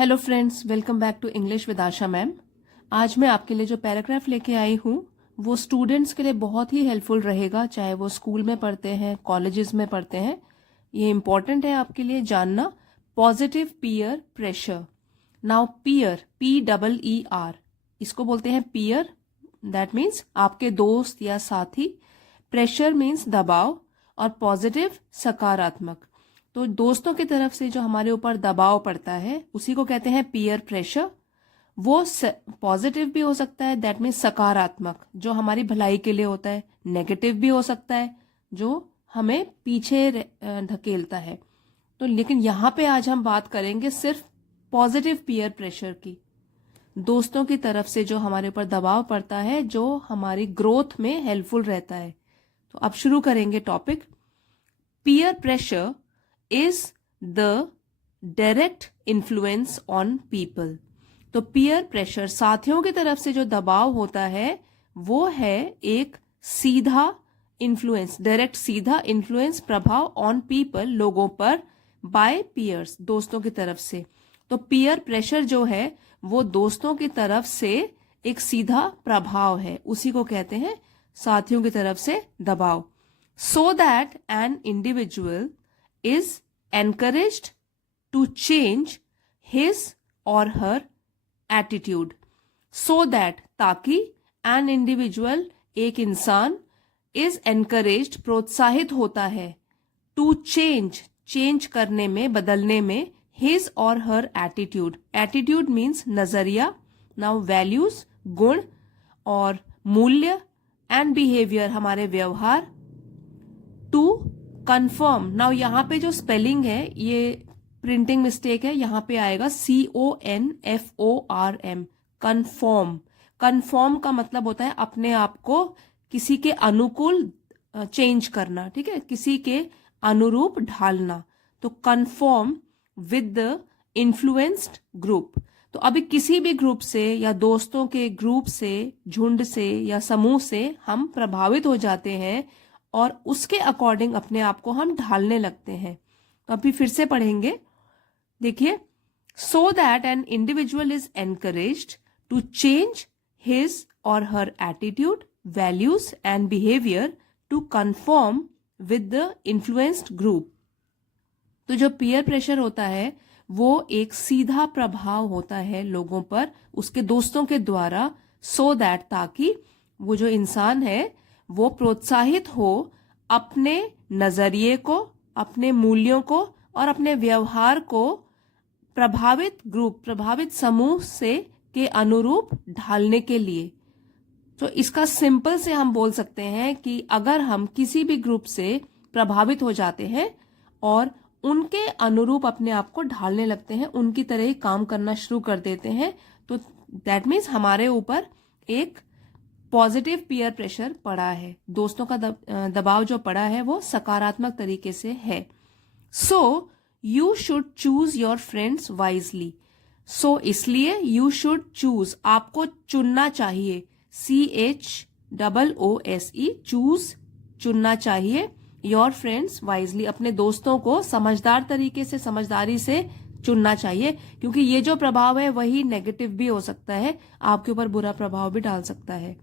Hello friends, welcome back to English with Asha ma'am. आज मैं आपके लिए जो पैराग्राफ लेके आई हूँ वो स्टूडेंट्स के लिए बहुत ही हेल्पफुल रहेगा, चाहे वो स्कूल में पढ़ते हैं, कॉलेजेस में पढ़ते हैं। ये इम्पॉर्टेंट है आपके लिए जानना। Positive peer pressure. Now peer, PEER, इसको बोलते हैं पीयर। दैट मीन्स आपके दोस्त या साथी। प्रेशर मीन्स दबाव, और पॉजिटिव सकारात्मक। तो दोस्तों की तरफ से जो हमारे ऊपर दबाव पड़ता है उसी को कहते हैं पीयर प्रेशर। वो पॉजिटिव भी हो सकता है, दैट मीन्स सकारात्मक, जो हमारी भलाई के लिए होता है। नेगेटिव भी हो सकता है, जो हमें पीछे धकेलता है। तो लेकिन यहाँ पे आज हम बात करेंगे सिर्फ पॉजिटिव पीयर प्रेशर की। दोस्तों की तरफ से जो हमारे ऊपर दबाव पड़ता है, जो हमारी ग्रोथ में हेल्पफुल रहता है। तो अब शुरू करेंगे topic. Peer pressure is the direct influence on people। तो पीयर प्रेशर, साथियों की तरफ से जो दबाव होता है, वो है एक सीधा इन्फ्लुएंस, डायरेक्ट सीधा इन्फ्लुएंस, प्रभाव ऑन पीपल, लोगों पर, बाय पीयर्स, दोस्तों की तरफ से। तो पीयर प्रेशर जो है वो दोस्तों की तरफ से एक सीधा प्रभाव है, उसी को कहते हैं साथियों की तरफ से दबाव। सो that an individual is encouraged to change his or her attitude। so that, ताकि an individual, एक इंसान, is encouraged, प्रोत्साहित होता है, to change करने में, बदलने में, his or her attitude। attitude means नजरिया। now values, गुण और मूल्य, and behavior, हमारे व्यवहार। to कन्फर्म, नाउ यहाँ पे जो स्पेलिंग है ये प्रिंटिंग मिस्टेक है, यहाँ पे आएगा CONFORM, कन्फर्म। कन्फर्म का मतलब होता है अपने आप को किसी के अनुकूल चेंज करना, ठीक है, किसी के अनुरूप ढालना। तो confirm with the influenced group. तो अभी किसी भी ग्रुप से या दोस्तों के ग्रुप से, झुंड से या समूह से हम प्रभावित हो जाते हैं और उसके अकॉर्डिंग अपने आप को हम ढालने लगते हैं। तो अभी फिर से पढ़ेंगे, देखिए। So that an individual is encouraged to change his or her attitude, values and behaviour to confirm with the influenced group. तो जो पीयर प्रेशर होता है वो एक सीधा प्रभाव होता है लोगों पर, उसके दोस्तों के द्वारा। सो दैट, ताकि वो जो इंसान है वो प्रोत्साहित हो अपने नजरिए को, अपने मूल्यों को और अपने व्यवहार को प्रभावित ग्रुप, प्रभावित समूह से के अनुरूप ढालने के लिए। तो इसका सिंपल से हम बोल सकते हैं कि अगर हम किसी भी ग्रुप से प्रभावित हो जाते हैं और उनके अनुरूप अपने आप को ढालने लगते हैं, उनकी तरह ही काम करना शुरू कर देते हैं, तो दैट मीन्स हमारे ऊपर एक पॉजिटिव पीयर प्रेशर पड़ा है। दोस्तों का दबाव जो पड़ा है वो सकारात्मक तरीके से है। So you should choose your friends wisely. So इसलिए, यू शुड चूज, आपको चुनना चाहिए, CHOOSE, चूज, चुनना चाहिए, योर फ्रेंड्स वाइजली, अपने दोस्तों को समझदार तरीके से, समझदारी से चुनना चाहिए, क्योंकि ये जो प्रभाव है वही नेगेटिव भी हो सकता है, आपके ऊपर बुरा प्रभाव भी डाल सकता है।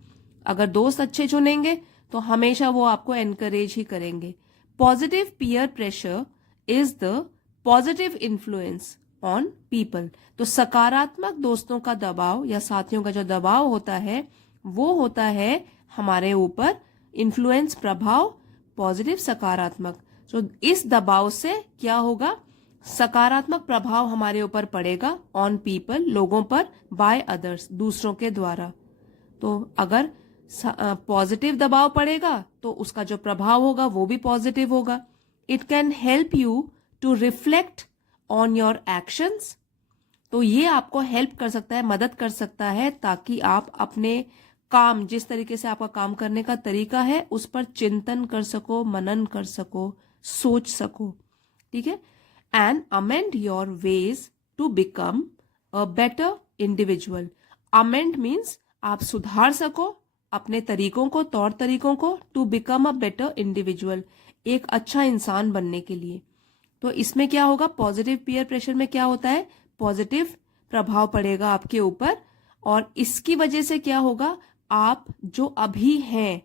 अगर दोस्त अच्छे चुनेंगे तो हमेशा वो आपको एनकरेज ही करेंगे। Positive peer pressure is the positive influence on people. तो सकारात्मक दोस्तों का दबाव या साथियों का जो दबाव होता है वो होता है हमारे ऊपर इन्फ्लुएंस, प्रभाव, पॉजिटिव, सकारात्मक। तो इस दबाव से क्या होगा, सकारात्मक प्रभाव हमारे ऊपर पड़ेगा ऑन पीपल, लोगों पर, बाय अदर्स, दूसरों के द्वारा। तो अगर पॉजिटिव दबाव पड़ेगा तो उसका जो प्रभाव होगा वो भी पॉजिटिव होगा। It can help you to reflect on your actions. तो ये आपको हेल्प कर सकता है, मदद कर सकता है, ताकि आप अपने काम, जिस तरीके से आपका काम करने का तरीका है, उस पर चिंतन कर सको, मनन कर सको, सोच सको, ठीक है। And amend your ways to become a better individual. Amend means आप सुधार सको अपने तरीकों को, तौर तरीकों को, to become a better individual, एक अच्छा इंसान बनने के लिए। तो इसमें क्या होगा, पॉजिटिव पीयर प्रेशर में क्या होता है, पॉजिटिव प्रभाव पड़ेगा आपके ऊपर। और इसकी वजह से क्या होगा, आप जो अभी हैं,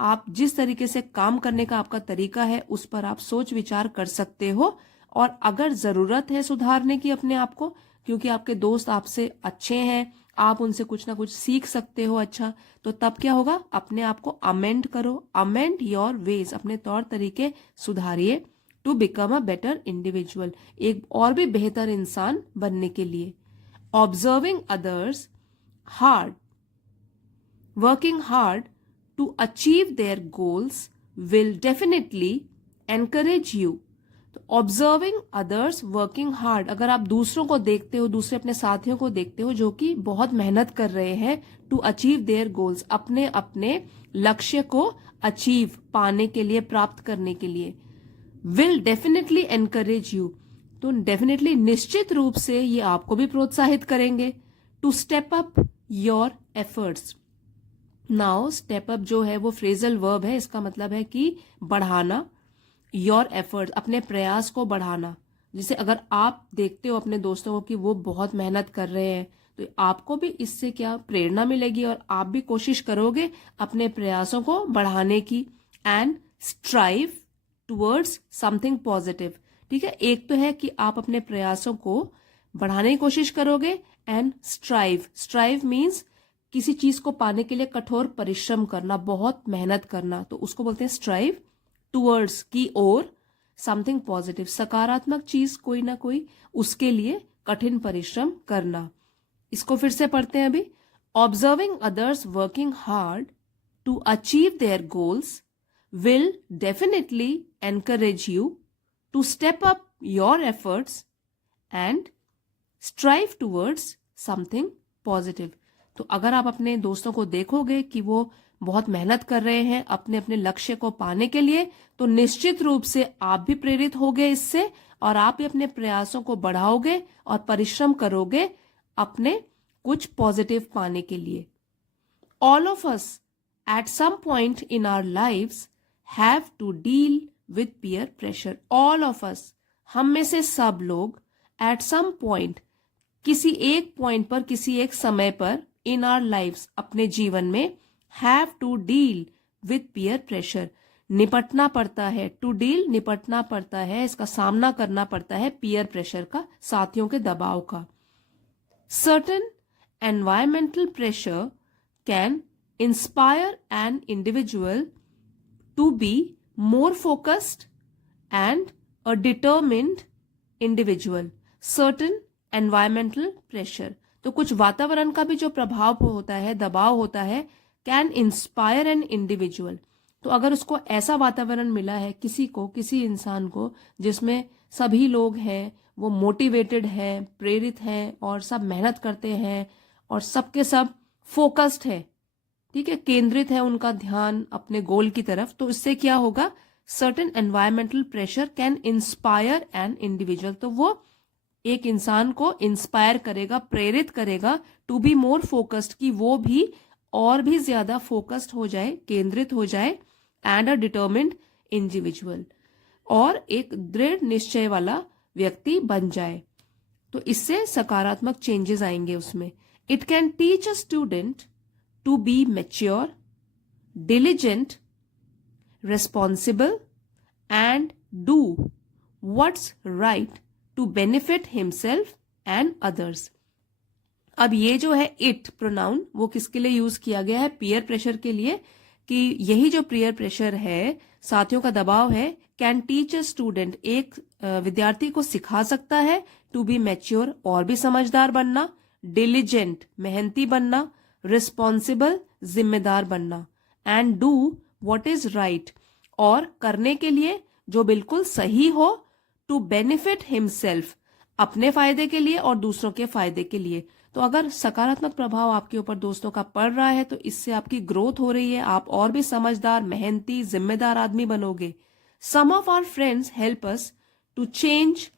आप जिस तरीके से काम करने का आपका तरीका है उस पर आप सोच विचार कर सकते हो। और अगर जरूरत है सुधारने की अपने आप को, क्योंकि आपके दोस्त आपसे अच्छे हैं, आप उनसे कुछ ना कुछ सीख सकते हो अच्छा, तो तब क्या होगा, अपने आप को अमेंड करो, अमेंड योर वेज, अपने तौर तरीके सुधारिए to become a better individual, एक और भी बेहतर इंसान बनने के लिए। Observing others hard, working hard to achieve their goals will definitely encourage you। तो ऑब्जर्विंग अदर्स वर्किंग हार्ड, अगर आप दूसरों को देखते हो, दूसरे अपने साथियों को देखते हो जो कि बहुत मेहनत कर रहे हैं टू अचीव देयर गोल्स, अपने अपने लक्ष्य को अचीव पाने के लिए, प्राप्त करने के लिए, विल डेफिनेटली एनकरेज यू, तो डेफिनेटली निश्चित रूप से ये आपको भी प्रोत्साहित करेंगे to step up your efforts. Now step up जो है वो फ्रेजल वर्ब है, इसका मतलब है कि बढ़ाना, योर एफर्ट, अपने प्रयास को बढ़ाना। जैसे अगर आप देखते हो अपने दोस्तों को कि वो बहुत मेहनत कर रहे हैं, तो आपको भी इससे क्या प्रेरणा मिलेगी और आप भी कोशिश करोगे अपने प्रयासों को बढ़ाने की। And strive towards something positive, ठीक है, एक तो है कि आप अपने प्रयासों को बढ़ाने की कोशिश करोगे, एंड स्ट्राइव, स्ट्राइव मीन्स किसी चीज को पाने के लिए कठोर परिश्रम करना, बहुत मेहनत करना, तो उसको बोलते हैं स्ट्राइव, टुवर्ड्स की ओर, समथिंग पॉजिटिव, सकारात्मक चीज कोई ना कोई, उसके लिए कठिन परिश्रम करना। इसको फिर से पढ़ते हैं अभी। Observing others working hard to achieve their goals will definitely encourage you to step up your efforts and strive towards something positive. तो अगर आप अपने दोस्तों को देखोगे कि वो बहुत मेहनत कर रहे हैं अपने अपने लक्ष्य को पाने के लिए, तो निश्चित रूप से आप भी प्रेरित होगे इससे, और आप भी अपने प्रयासों को बढ़ाओगे और परिश्रम करोगे अपने कुछ पॉजिटिव पाने के लिए। All of us at some point in our lives have to deal with peer pressure. All of us, हम में से सब लोग, एट सम पॉइंट, किसी एक पॉइंट पर, किसी एक समय पर, इन आवर लाइव्स, अपने जीवन में, have to deal with peer pressure, निपटना पड़ता है, टू डील निपटना पड़ता है, इसका सामना करना पड़ता है पीयर प्रेशर का, साथियों के दबाव का। Certain environmental pressure can inspire an individual to be more focused and a determined individual. Certain environmental pressure, तो कुछ वातावरण का भी जो प्रभाव होता है, दबाव होता है, कैन इंस्पायर एन इंडिविजुअल। तो अगर उसको ऐसा वातावरण मिला है, किसी को, किसी इंसान को, जिसमें सभी लोग हैं, वो मोटिवेटेड हैं, प्रेरित हैं और सब मेहनत करते हैं और सबके सब फोकस्ड है, ठीक है, केंद्रित है उनका ध्यान अपने गोल की तरफ, तो इससे क्या होगा, certain environmental pressure can inspire an individual, तो वो एक इंसान को इंस्पायर करेगा, प्रेरित करेगा टू बी मोर फोकस्ड, कि वो भी और भी ज्यादा फोकस्ड हो जाए, केंद्रित हो जाए, एंड अ डिटर्मिन्ड इंडिविजुअल, और एक दृढ़ निश्चय वाला व्यक्ति बन जाए। तो इससे सकारात्मक चेंजेस आएंगे उसमें। It can teach a student to be mature, diligent, responsible and do what's right to benefit himself and others. अब ये जो है इट प्रोनाउन, वो किसके लिए यूज किया गया है, पीयर प्रेशर के लिए, कि यही जो पीयर प्रेशर है, साथियों का दबाव है, कैन टीच अ स्टूडेंट, एक विद्यार्थी को सिखा सकता है, टू बी मैच्योर, और भी समझदार बनना, डिलिजेंट, मेहनती बनना, रिस्पॉन्सिबल, जिम्मेदार बनना, and do what is right, और करने के लिए जो बिल्कुल सही हो, टू बेनिफिट हिमसेल्फ, अपने फायदे के लिए और दूसरों के फायदे के लिए। तो अगर सकारात्मक प्रभाव आपके ऊपर दोस्तों का पड़ रहा है, तो इससे आपकी ग्रोथ हो रही है, आप और भी समझदार, मेहनती, जिम्मेदार आदमी बनोगे। Some of our friends help us to change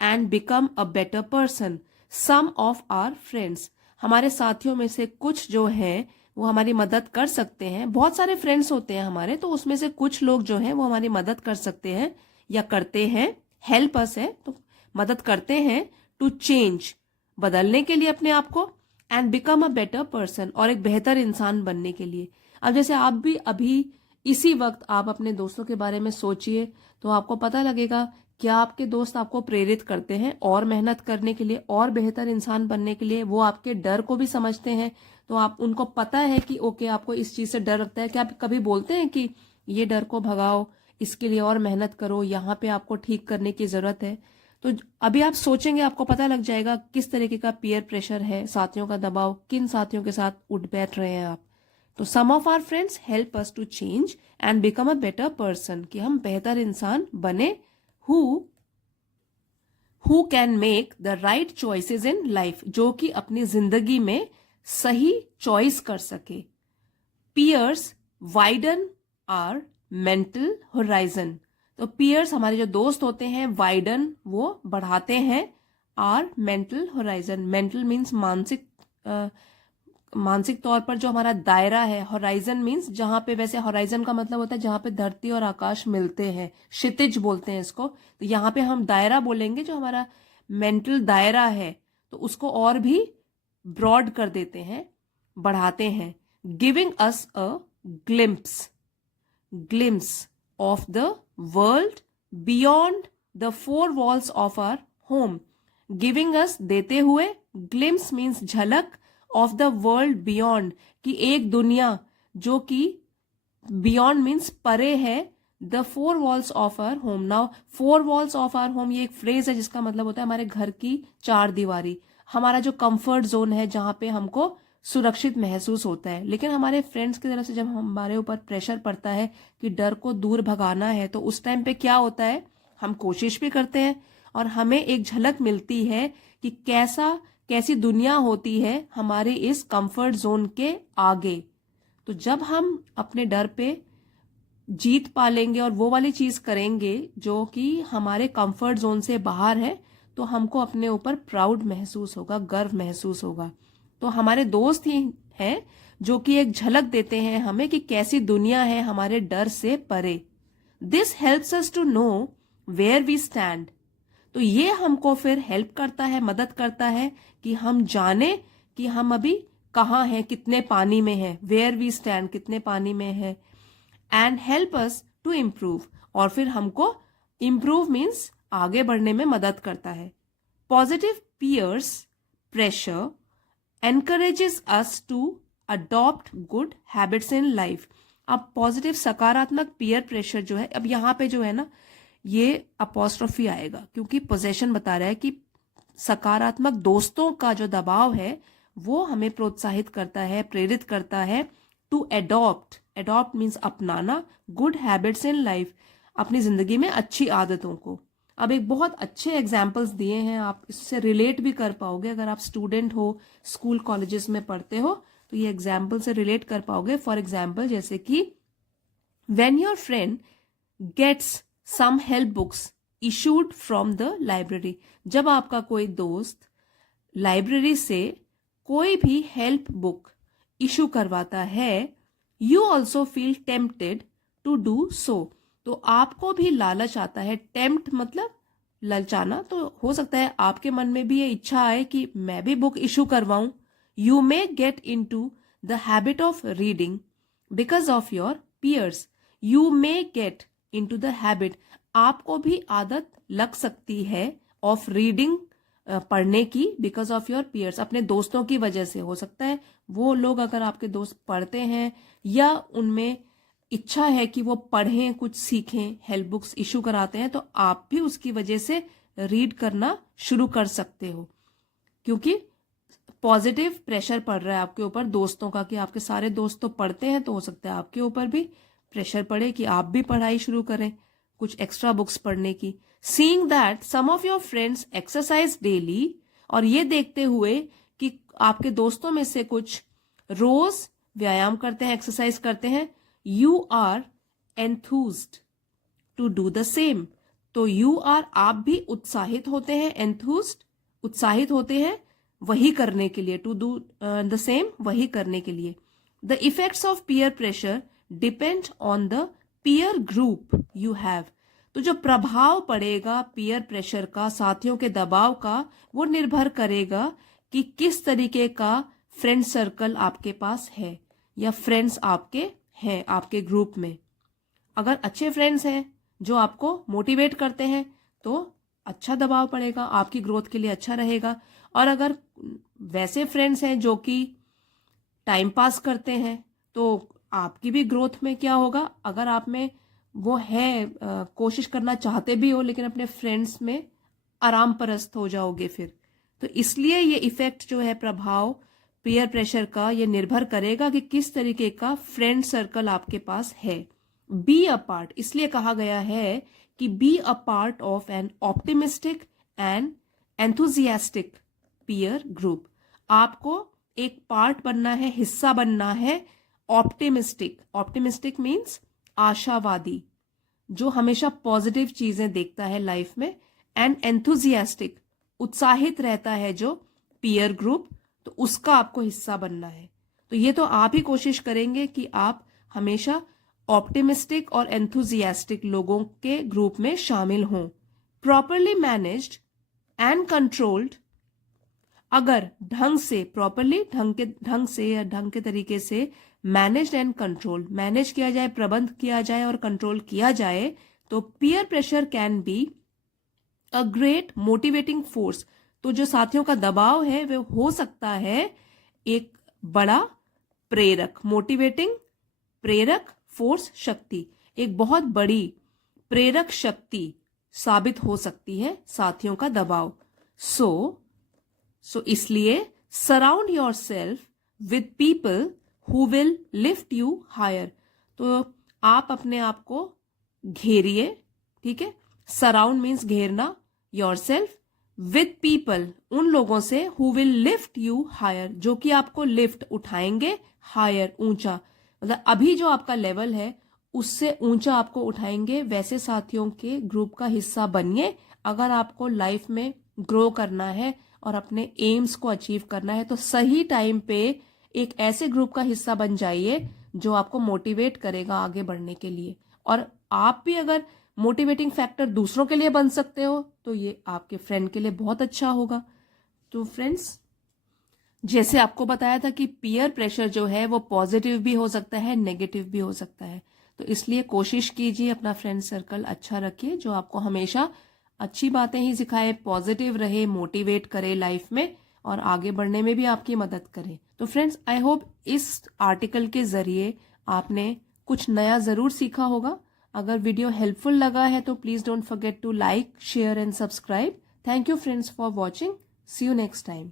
and become a better person. Some of our friends, हमारे साथियों में से कुछ जो है वो हमारी मदद कर सकते हैं। बहुत सारे फ्रेंड्स होते हैं हमारे, तो उसमें से कुछ लोग जो हैं वो हमारी मदद कर सकते हैं या करते हैं। हेल्प अस है तो मदद करते हैं, टू चेंज, बदलने के लिए अपने आप को, and become a better person, और एक बेहतर इंसान बनने के लिए। अब जैसे आप भी अभी इसी वक्त आप अपने दोस्तों के बारे में सोचिए, तो आपको पता लगेगा क्या आपके दोस्त आपको प्रेरित करते हैं और मेहनत करने के लिए और बेहतर इंसान बनने के लिए। वो आपके डर को भी समझते हैं, तो आप उनको पता है कि ओके आपको इस चीज से डर लगता है, क्या आप कभी बोलते हैं कि ये डर को भगाओ, इसके लिए और मेहनत करो, यहाँ पे आपको ठीक करने की जरूरत है। तो अभी आप सोचेंगे, आपको पता लग जाएगा किस तरीके का पीयर प्रेशर है, साथियों का दबाव, किन साथियों के साथ उठ बैठ रहे हैं आप। तो some of our friends help us to change and become a better person, कि हम बेहतर इंसान बने, who can make the right choices in life, जो कि अपनी जिंदगी में सही चॉइस कर सके। Peers widen our mental horizon, तो पियर्स हमारे जो दोस्त होते हैं, वाइडन वो बढ़ाते हैं, our mental horizon, mental means मानसिक तौर पर जो हमारा दायरा है, होराइजन मीन्स जहां पे, वैसे होराइजन का मतलब होता है जहां पे धरती और आकाश मिलते हैं, क्षितिज बोलते हैं इसको, तो यहाँ पे हम दायरा बोलेंगे, जो हमारा मेंटल दायरा है तो उसको और भी ब्रॉड कर देते हैं, बढ़ाते हैं। Giving us a glimpse of the world beyond the four walls of our home, giving us देते हुए, ग्लिम्स मीन्स झलक, ऑफ द वर्ल्ड बियॉन्ड की एक दुनिया जो कि बियॉन्ड मीन्स परे है, the four walls of our home. Now four walls of our home ये एक फ्रेज है जिसका मतलब होता है हमारे घर की चार दीवारी, हमारा जो कंफर्ट जोन है जहां पे हमको सुरक्षित महसूस होता है। लेकिन हमारे फ्रेंड्स की तरफ से जब हमारे ऊपर प्रेशर पड़ता है कि डर को दूर भगाना है, तो उस टाइम पे क्या होता है, हम कोशिश भी करते हैं और हमें एक झलक मिलती है कि कैसी दुनिया होती है हमारे इस कंफर्ट जोन के आगे। तो जब हम अपने डर पे जीत पा लेंगे और वो वाली चीज करेंगे जो कि हमारे कंफर्ट जोन से बाहर है, तो हमको अपने ऊपर प्राउड महसूस होगा, गर्व महसूस होगा। तो हमारे दोस्त ही हैं जो कि एक झलक देते हैं हमें कि कैसी दुनिया है हमारे डर से परे। This helps us to know where we stand, तो ये हमको फिर हेल्प करता है, मदद करता है कि हम जाने कि हम अभी कहाँ हैं, कितने पानी में हैं, वेयर वी स्टैंड, कितने पानी में है, and help us to improve, और फिर हमको इम्प्रूव मीन्स आगे बढ़ने में मदद करता है। Positive peers pressure encourages us to adopt good habits in life. अब पॉजिटिव सकारात्मक पियर प्रेशर जो है, अब यहाँ पे जो है ना ये अपॉस्ट्रोफी आएगा क्योंकि पोजेशन बता रहा है कि सकारात्मक दोस्तों का जो दबाव है वो हमें प्रोत्साहित करता है, प्रेरित करता है टू अडॉप्ट मीन्स अपनाना, गुड हैबिट्स इन लाइफ, अपनी जिंदगी में अच्छी आदतों को। अब एक बहुत अच्छे एग्जाम्पल्स दिए हैं, आप इससे रिलेट भी कर पाओगे, अगर आप स्टूडेंट हो, स्कूल कॉलेजेस में पढ़ते हो तो ये एग्जाम्पल से रिलेट कर पाओगे। फॉर एग्जाम्पल जैसे कि when your friend gets some help books issued from the library, जब आपका कोई दोस्त लाइब्रेरी से कोई भी हेल्प बुक इशू करवाता है, you also feel tempted to do so, तो आपको भी लालच आता है। टेम्प्ट मतलब ललचाना, तो हो सकता है आपके मन में भी ये इच्छा आए कि मैं भी बुक इशू करवाऊं। You may get into the habit of reading because of your peers, you may get into the habit, आपको भी आदत लग सकती है ऑफ रीडिंग, पढ़ने की, बिकॉज ऑफ योर पियर्स, अपने दोस्तों की वजह से। हो सकता है वो लोग अगर आपके दोस्त पढ़ते हैं या उनमें इच्छा है कि वो पढ़ें, कुछ सीखें, हेल्प बुक्स इशू कराते हैं, तो आप भी उसकी वजह से रीड करना शुरू कर सकते हो, क्योंकि पॉजिटिव प्रेशर पड़ रहा है आपके ऊपर दोस्तों का, कि आपके सारे दोस्त तो पढ़ते हैं, तो हो सकता है आपके ऊपर भी प्रेशर पड़े कि आप भी पढ़ाई शुरू करें, कुछ एक्स्ट्रा बुक्स पढ़ने की। Seeing that some of your friends exercise daily, और ये देखते हुए कि आपके दोस्तों में से कुछ रोज व्यायाम करते हैं, एक्सरसाइज करते हैं, you are enthused to do the same, तो यू आर, आप भी उत्साहित होते हैं, एंथूज्ड उत्साहित होते हैं वही करने के लिए, टू डू द सेम वही करने के लिए। The effects of peer pressure depend on the peer group you have, तो जो प्रभाव पड़ेगा पीयर प्रेशर का, साथियों के दबाव का, वो निर्भर करेगा कि किस तरीके का फ्रेंड सर्कल आपके पास है या फ्रेंड्स आपके हैं आपके ग्रुप में। अगर अच्छे फ्रेंड्स हैं जो आपको मोटिवेट करते हैं तो अच्छा दबाव पड़ेगा, आपकी ग्रोथ के लिए अच्छा रहेगा। और अगर वैसे फ्रेंड्स हैं जो कि टाइम पास करते हैं तो आपकी भी ग्रोथ में क्या होगा, अगर आप में वो है कोशिश करना चाहते भी हो लेकिन अपने फ्रेंड्स में आराम परस्त हो जाओगे फिर। तो इसलिए ये इफेक्ट जो है प्रभाव पीयर प्रेशर का, ये निर्भर करेगा कि किस तरीके का फ्रेंड सर्कल आपके पास है। बी अ पार्ट, इसलिए कहा गया है कि be a part of N optimistic and enthusiastic peer group. आपको एक पार्ट बनना है, हिस्सा बनना है ऑप्टिमिस्टिक। ऑप्टिमिस्टिक मीन्स आशावादी, जो हमेशा पॉजिटिव चीजें देखता है लाइफ में, एंड एंथुजियास्टिक, उत्साहित रहता है जो पीयर ग्रुप, तो उसका आपको हिस्सा बनना है। तो ये तो आप ही कोशिश करेंगे कि आप हमेशा ऑप्टिमिस्टिक और एंथुजियास्टिक लोगों के ग्रुप में शामिल हों। प्रॉपरली मैनेज्ड एंड कंट्रोल्ड, अगर ढंग से, प्रॉपरली ढंग से या ढंग के तरीके से मैनेज्ड एंड कंट्रोल, मैनेज किया जाए, प्रबंध किया जाए और कंट्रोल किया जाए, तो peer pressure can be a great motivating force. तो जो साथियों का दबाव है वो हो सकता है एक बड़ा प्रेरक, मोटिवेटिंग प्रेरक फोर्स, शक्ति, एक बहुत बड़ी प्रेरक शक्ति साबित हो सकती है साथियों का दबाव। सो इसलिए surround yourself with people who will lift you higher. तो आप अपने आप को घेरिए, ठीक है। सराउंड मीन्स घेरना, योर सेल्फ विद पीपल, उन लोगों से, who will lift you higher, जो कि आपको लिफ्ट उठाएंगे, हायर ऊंचा, मतलब अभी जो आपका लेवल है उससे ऊंचा आपको उठाएंगे। वैसे साथियों के ग्रुप का हिस्सा बनिए अगर आपको लाइफ में ग्रो करना है और अपने एम्स को अचीव करना है। तो सही टाइम पे एक ऐसे ग्रुप का हिस्सा बन जाइए जो आपको मोटिवेट करेगा आगे बढ़ने के लिए। और आप भी अगर मोटिवेटिंग फैक्टर दूसरों के लिए बन सकते हो तो ये आपके फ्रेंड के लिए बहुत अच्छा होगा। तो फ्रेंड्स, जैसे आपको बताया था कि पीयर प्रेशर जो है वो पॉजिटिव भी हो सकता है, नेगेटिव भी हो सकता है। तो इसलिए कोशिश कीजिए अपना फ्रेंड सर्कल अच्छा रखिए जो आपको हमेशा अच्छी बातें ही सिखाए, पॉजिटिव रहे, मोटिवेट करे लाइफ में और आगे बढ़ने में भी आपकी मदद करे। तो फ्रेंड्स, आई होप इस आर्टिकल के जरिए आपने कुछ नया जरूर सीखा होगा। अगर वीडियो हेल्पफुल लगा है तो please don't forget to like, share and subscribe. Thank you friends for watching. See you next time.